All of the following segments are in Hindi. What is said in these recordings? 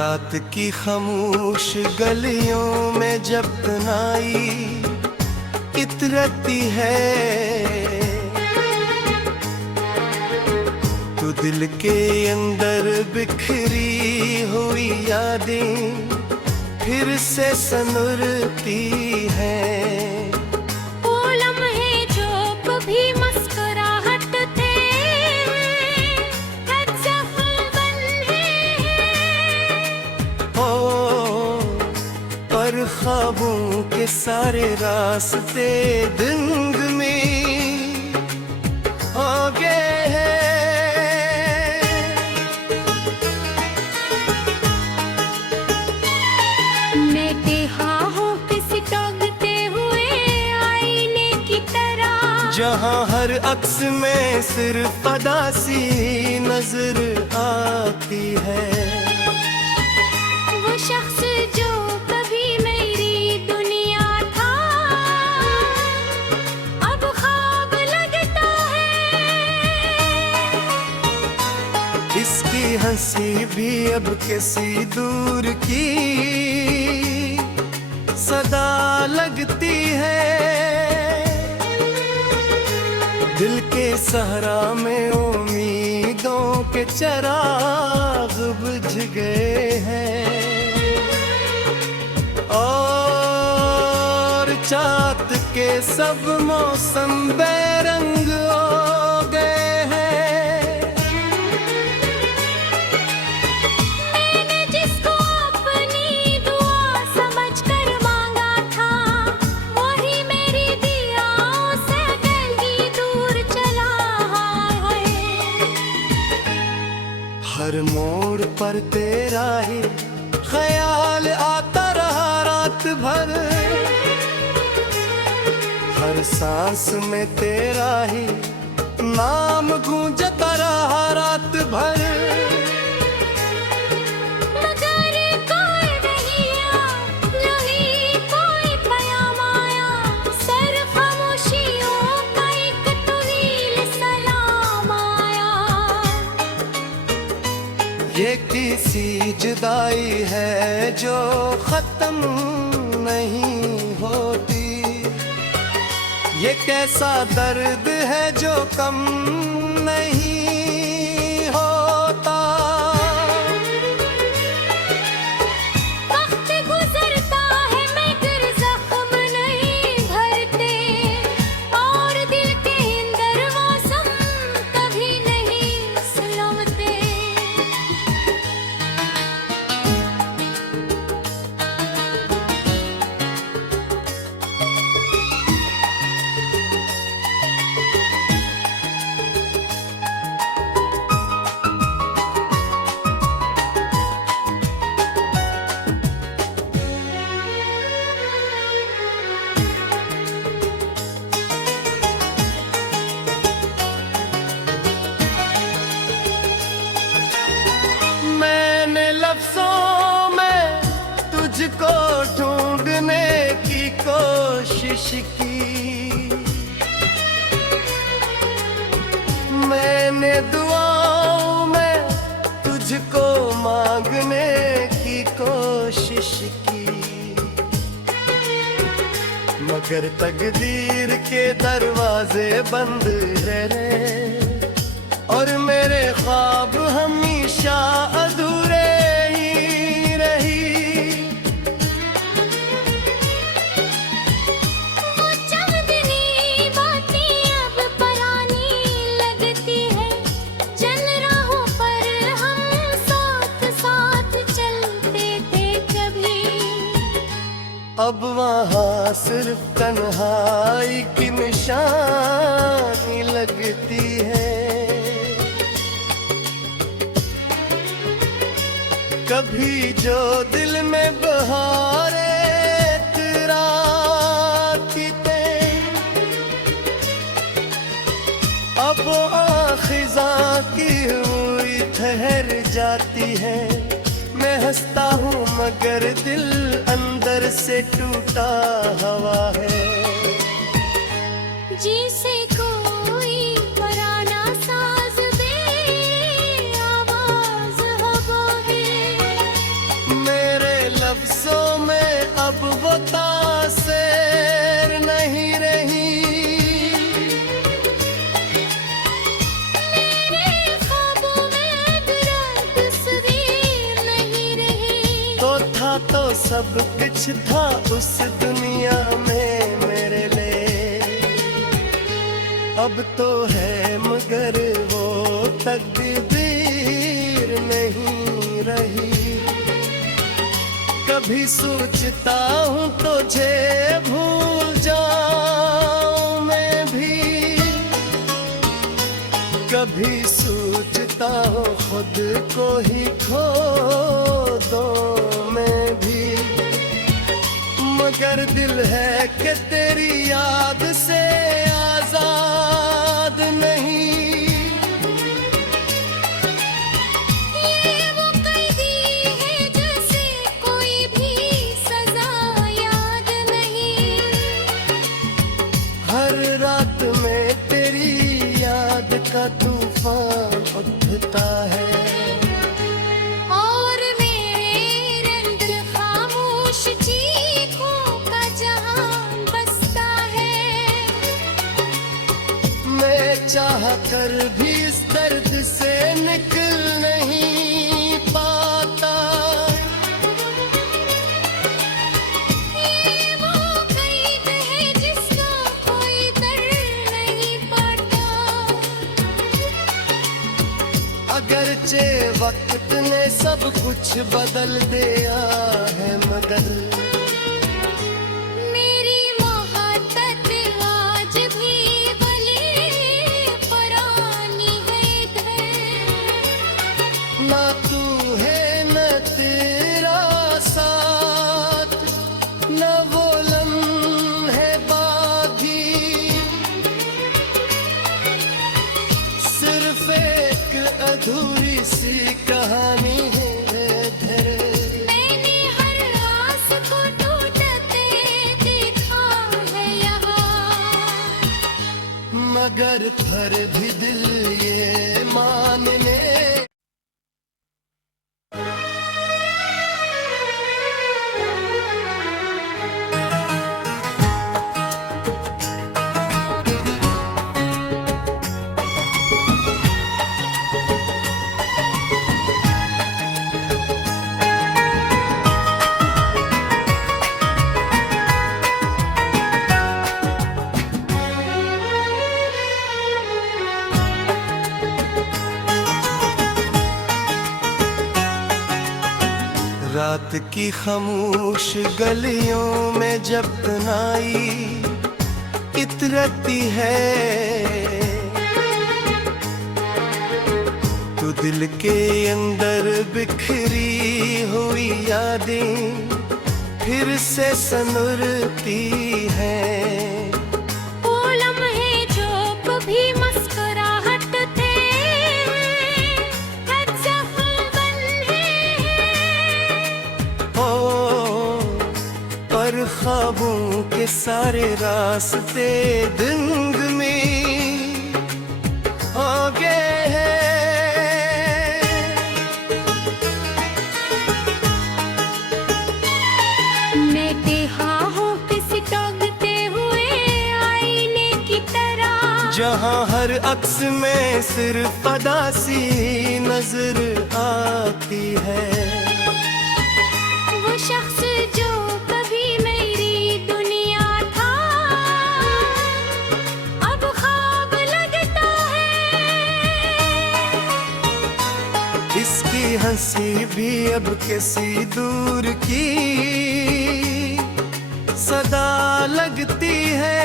रात की खामोश गलियों में जब तन्हाई इतरती है, तो दिल के अंदर बिखरी हुई यादें फिर से सनुरती हैं। वो लम्हे जो कभी मुस्कुराहट थे, आज ज़ख्म बने हैं। ओ पर ख्वाबों के सारे रास्ते धुंध में हो गए हैं। मैं टेढ़ा हूँ किसी टोकते हुए आईने की तरह, जहाँ हर अक्स में सिर्फ अदासी नजर आती है। वो शख्स जो कभी मेरी दुनिया था, अब ख्वाब लगता है। इसकी हंसी भी अब किसी दूर की सदा लगती है। दिल के सहरा में उम्मीदों के चिराग बुझ गए हैं, और चाँद के सब मौसम बेरंग हो गए हैं। मैंने जिसको अपनी दुआ समझकर मांगा था, वही मेरी दियाओं से कहीं दूर चला है। हर मोड़ पर तेरा ही ख्याल आता रहा रात भर, हर सांस में तेरा ही नाम गूंजता रहा रात भर। मगर कोई नहीं आया, नहीं कोई पयाम आया, सिर्फ खामोशियों का एक तवील सलाम आया। ये किसी जुदाई है जो खत्म नहीं होती, ये कैसा दर्द है जो कम नहीं होता। वक्त गुजरता है मगर जख्म नहीं भरते, और दिल के अंदर मौसम कभी नहीं सुलगते। मैंने लफ्जों में तुझको ढूंढने की कोशिश की, मैंने दुआओं में तुझको मांगने की कोशिश की, मगर तकदीर के दरवाजे बंद रहे, और मेरे ख्वाब हमेशा अधूरे ही रही। वो चांदनी बातें अब पुरानी लगती है, चल राहों पर हम साथ साथ चलते थे कभी। अब वहाँ सिर्फ तन्हाई की निशानी लगती है। कभी जो दिल में बहारे इतराती थे, अब खिज़ां की हुई ठहर जाती है। मैं हंसता हूँ मगर दिल अंदर से टूटा हुआ है। जिसे कोई पुराना साज दे, आवाज हवा में सब कुछ था उस दुनिया में मेरे लिए। अब तो है मगर वो तकदीर नहीं रही। कभी सोचता हूँ तुझे भूल जाऊं मैं भी, कभी सोचता हूँ खुद को ही खो दूं मैं भी। मगर दिल है कि तेरी याद से आजाद नहीं। ये वो कैदी है जैसे कोई भी सजा याद नहीं। हर रात में तेरी याद का तूफान उठता है। और मेरे अंदर खामोश चीखों का जहां बसता है। मैं चाह कर भी इस दर्द से निकल नहीं पाता। ये वो कैद है जिसका कोई दर नहीं पाता। अगरचे वक्त ने सब कुछ बदल दिया है मगर मेरी मोहब्बत आज भी भले पुरानी है इधर। ना तू है न तेरा साथ, न वो लम्हे बाकी। सिर्फ एक अधूरी सी कहानी है इधर। मैंने हर आस को टूटते देखा है यहाँ। मगर फिर भी दिल ये मानने रात की खामोश गलियों में जब तन्हाई इतरती है, तो दिल के अंदर बिखरी हुई यादें फिर से सनुरती हैं। वो लम्हे जो कभी मुस्कुराहट थे आज जख्म बने हैं। ओ पर ख्वाबों के सारे रास्ते धुंध में हो गए हैं। मैं टेढ़ा हूँ किसी टोकते हुए आईने की तरह। जहाँ हर अक्स में सिर्फ अदासी नजर आती है। वो शख्स जो कभी मेरी दुनिया था अब ख्वाब लगता है। इसकी हंसी भी अब किसी दूर की सदा लगती है।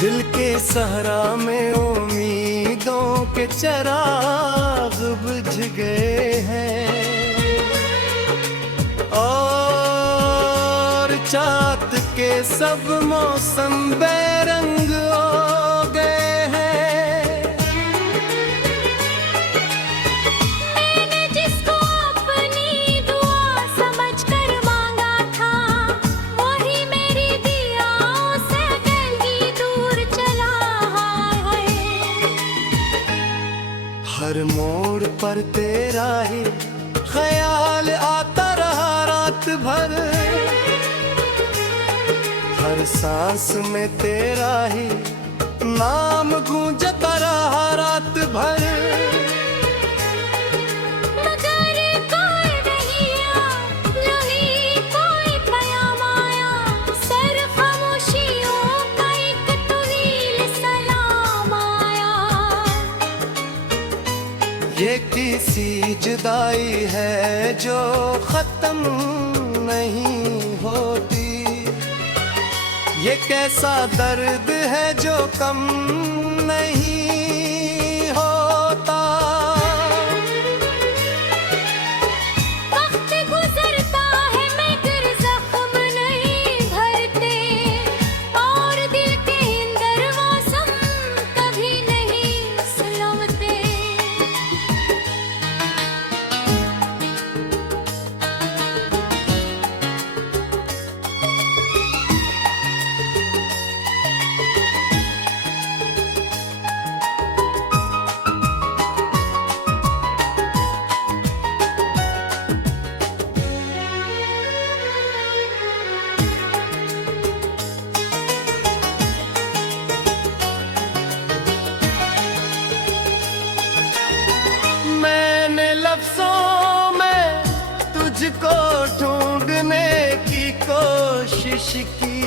दिल के सहरा में उम्मीदों के चिराग बुझ गए हैं। और चाँद के सब मौसम बेरंग हो गए हैं। मैंने जिसको अपनी दुआ समझकर मांगा था वही मेरी दियाओं से कहीं दूर चला है। हर मोड़ पर तेरा ही ख्याल आता रहा रात भर। हर सांस में तेरा ही नाम गूंजता रहा रात भर। मगर कोई नहीं ये किसी जुदाई है जो खत्म नहीं होती, ये कैसा दर्द है जो कम नहीं होता। वक्त गुजरता है मगर जख्म नहीं भरते, और दिल के अंदर मौसम कभी नहीं सुलगते। मैंने लफ्जों में तुझको ढूंढने की कोशिश की,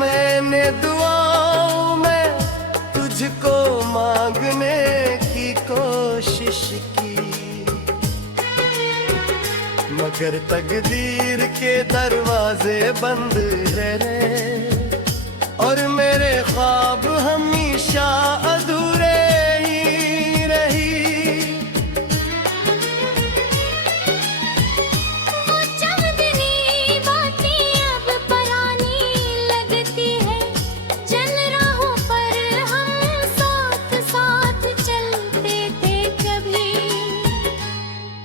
मैंने दुआओं में तुझको मांगने की कोशिश की, मगर तकदीर के दरवाजे बंद है रे, और मेरे ख्वाब हमेशा अधूरे ही रही। वो चमकनी बातें अब पुरानी लगती है, चल राहों पर हम साथ साथ चलते थे कभी।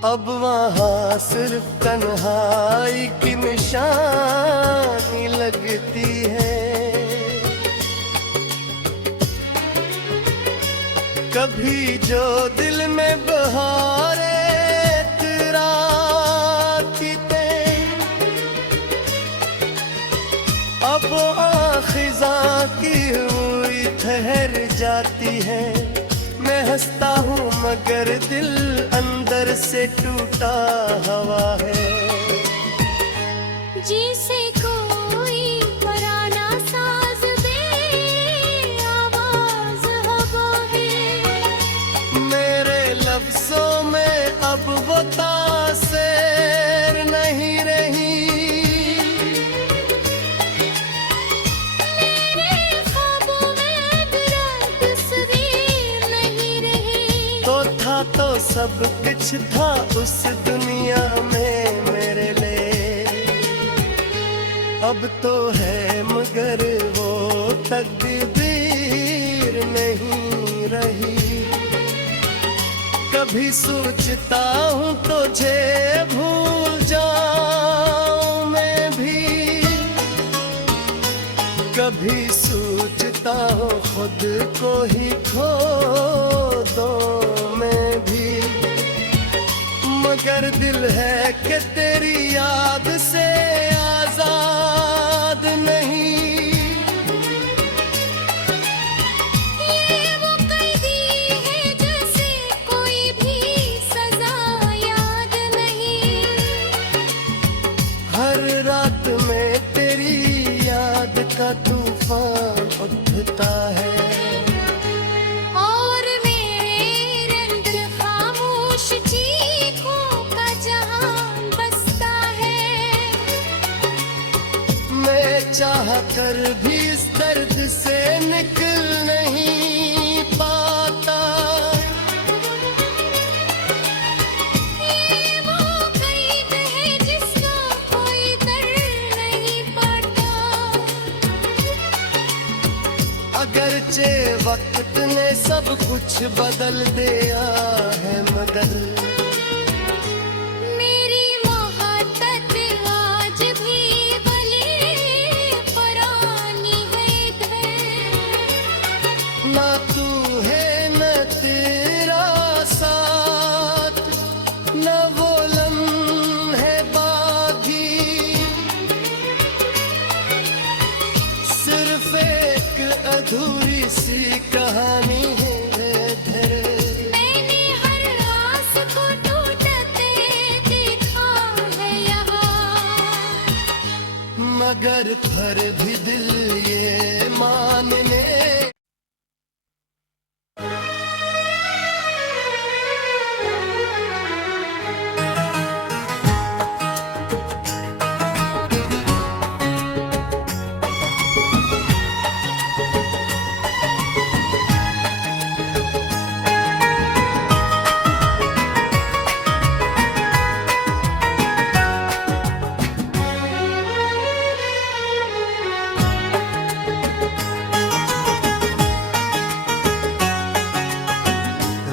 अब वहाँ सिर्फ तन्हाई की निशानी लगती है, कभी जो दिल में बहारें इतराती थे, अब खिज़ां की हुई ठहर जाती है। मैं हंसता हूँ मगर दिल अंदर से टूटा हुआ है। जिसे कोई पुराना साज दे आवाज हवा है, मेरे लफ्जों में अब वो तासीर नहीं रही, मेरे ख्वाबों में अब तस्वीर नहीं रही। तो था तो सब कुछ था उस दुनिया में मेरे लिए, अब तो है मगर वो तकदीर नहीं रही। कभी सोचता हूँ तुझे भूल जाऊं मैं भी, कभी सोचता हूँ खुद को ही खो दूं मैं भी, मगर दिल है कि तेरी याद से आजाद नहीं। ये वो कैदी है जैसे कोई भी सजा याद नहीं, हर रात में तेरी याद का तूफान उठता है, और मेरे अंदर खामोश चीखों का जहां बसता है। मैं चाह कर भी इस दर्द से निकल नहीं पाता। ये वो कैद है जिसका कोई दर नहीं पाता। अगरचे वक्त ने सब कुछ बदल दिया है मगर मेरी मोहब्बत आज भी भले पुरानी है इधर। ना तू है न तेरा साथ, न वो लम्हे बाकी, सिर्फ एक अधूरी सी कहानी है इधर। मैंने हर आस को टूटते देखा है यहाँ, मगर फिर भी दिल ये मानने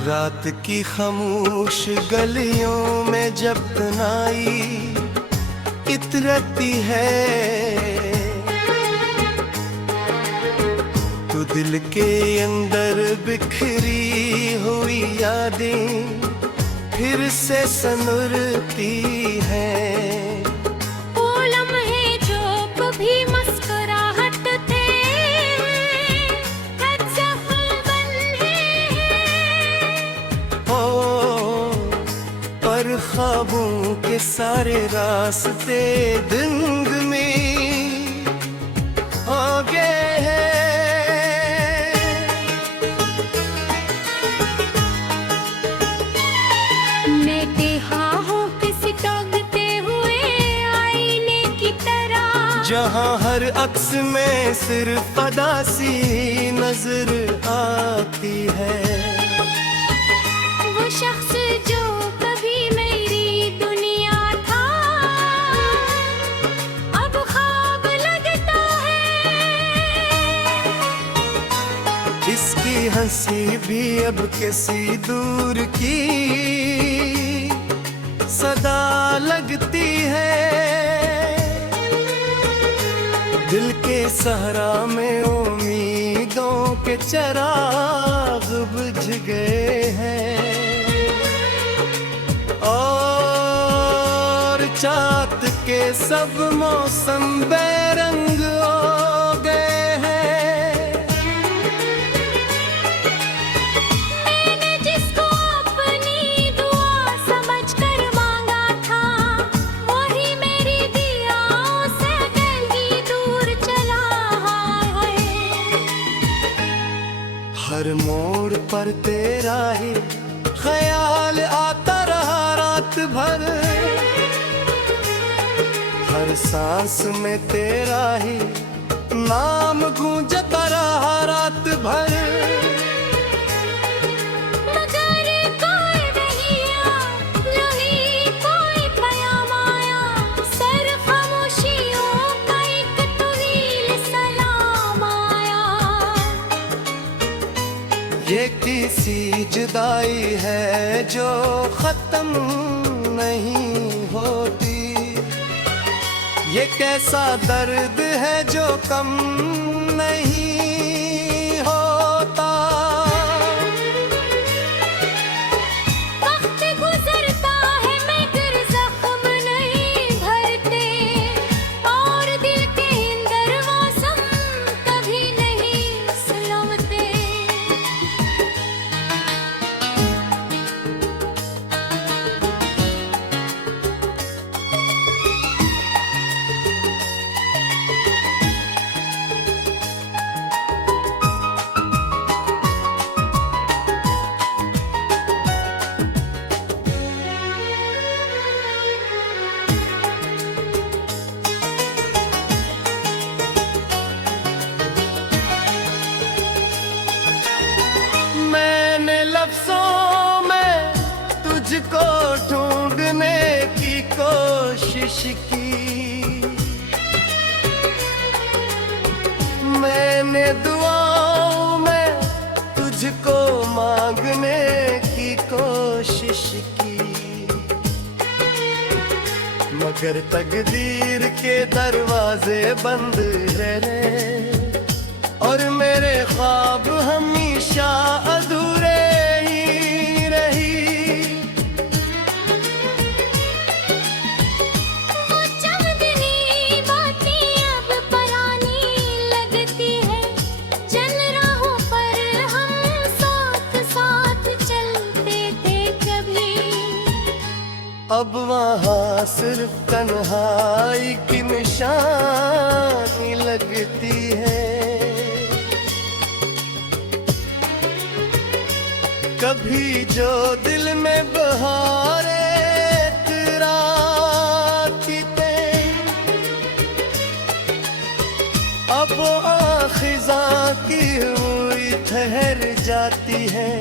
रात की खामोश गलियों में जब तन्हाई इतरती है, तो दिल के अंदर बिखरी हुई यादें फिर से सनुरती हैं। वो लम्हे जो कभी मुस्कुराहट थे, आज ज़ख्म बने हैं। ओ पर ख्वाबों के सारे रास्ते धुंध में हो गए हैं। मैं टेढ़ा हूँ किसी टोकते हुए आईने की तरह, जहाँ हर अक्स में सिर्फ अदासी नजर आती है। वो शख्स जो कभी मेरी दुनिया था, अब ख्वाब लगता है। इसकी हंसी भी अब किसी दूर की सदा लगती है। दिल के सहरा में उम्मीदों के चिराग बुझ गए हैं, और चाँद के सब मौसम बेरंग हो गए हैं। मैंने जिसको अपनी दुआ समझकर मांगा था, वही मेरी दियाओं से कहीं दूर चला है। हर मोड़ पर तेरा ही ख्याल आता रहा रात भर, हर सांस में तेरा ही नाम गूंजता रहा रात भर। मगर कोई रहिया नहीं, कोई पयाम आया, सर खामोशियों का एक तवील सलाम आया। ये किसी जुदाई है जो खत्म नहीं होती, ये कैसा दर्द है जो कम नहीं होता। वक्त गुजरता है मगर जख्म नहीं भरते, और दिल के अंदर मौसम कभी नहीं सुलगते। मैंने लफ्जों में तुझको ढूंढने की कोशिश की, मैंने दुआओं में तुझको मांगने की कोशिश की, मगर तकदीर के दरवाजे बंद रहे, और मेरे ख्वाब हमेशा अधूरे ही रही। वो चमकनी बातें अब पुरानी लगती है, चल राहों पर हम साथ साथ चलते थे कभी। अब वहाँ सिर्फ तन्हाई की निशानी लगती है। कभी जो दिल में बहारे इतराती थे, अब खिज़ां की हुई ठहर जाती है।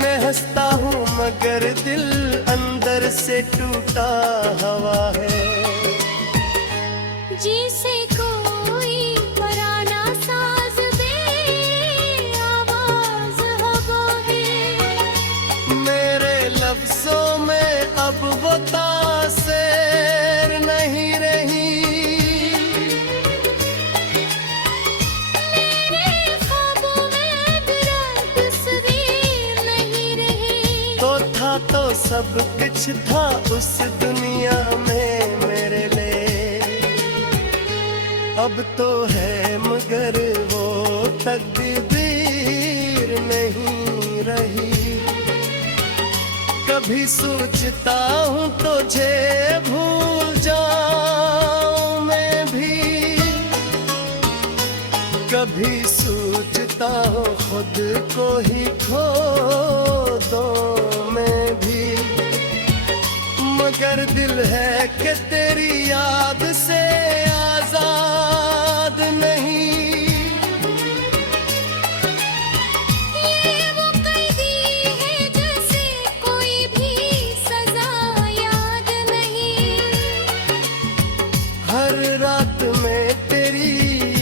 मैं हंसता हूँ मगर दिल अंदर से टूटा हुआ है। जिसे कोई पुराना साज बे आवाज हवा है, सब कुछ था उस दुनिया में मेरे लिए, अब तो है मगर वो तकदीर नहीं रही। कभी सोचता हूँ तुझे भूल जाऊं मैं भी, कभी सोचता हूँ खुद को ही खो दूं मैं भी, मगर दिल है कि तेरी याद से आजाद नहीं। ये वो कैदी है जैसे कोई भी सजा याद नहीं। हर रात में तेरी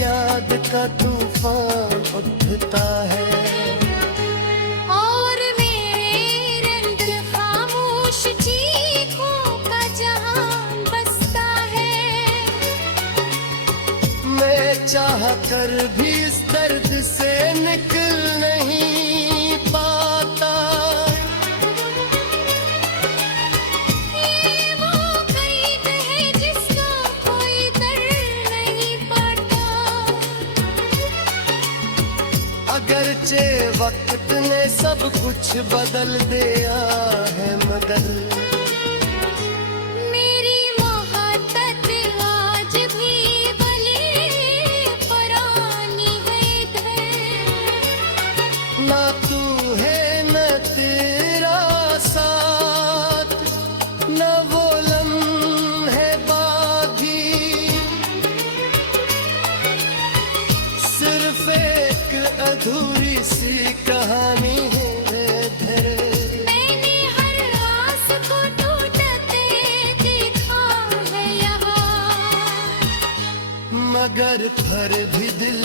याद का तूफान उठता है, और मेरे अंदर खामोश चीखों का जहान बसता है। मैं चाह कर भी इस दर्द से निकल नहीं पाता। ये वो कैद है जिसका कोई दर नहीं पाता। अगरचे वक्त ने सब कुछ बदल दिया है, मगर मेरी मोहब्बत आज भी भले पुरानी है इधर। ना तू है न तेरा साथ, न वो लम्हे बाकी, सिर्फ एक अधूरी सी कहानी है इधर। मैंने हर आस को टूटते देखा है यहाँ, मगर फिर भी दिल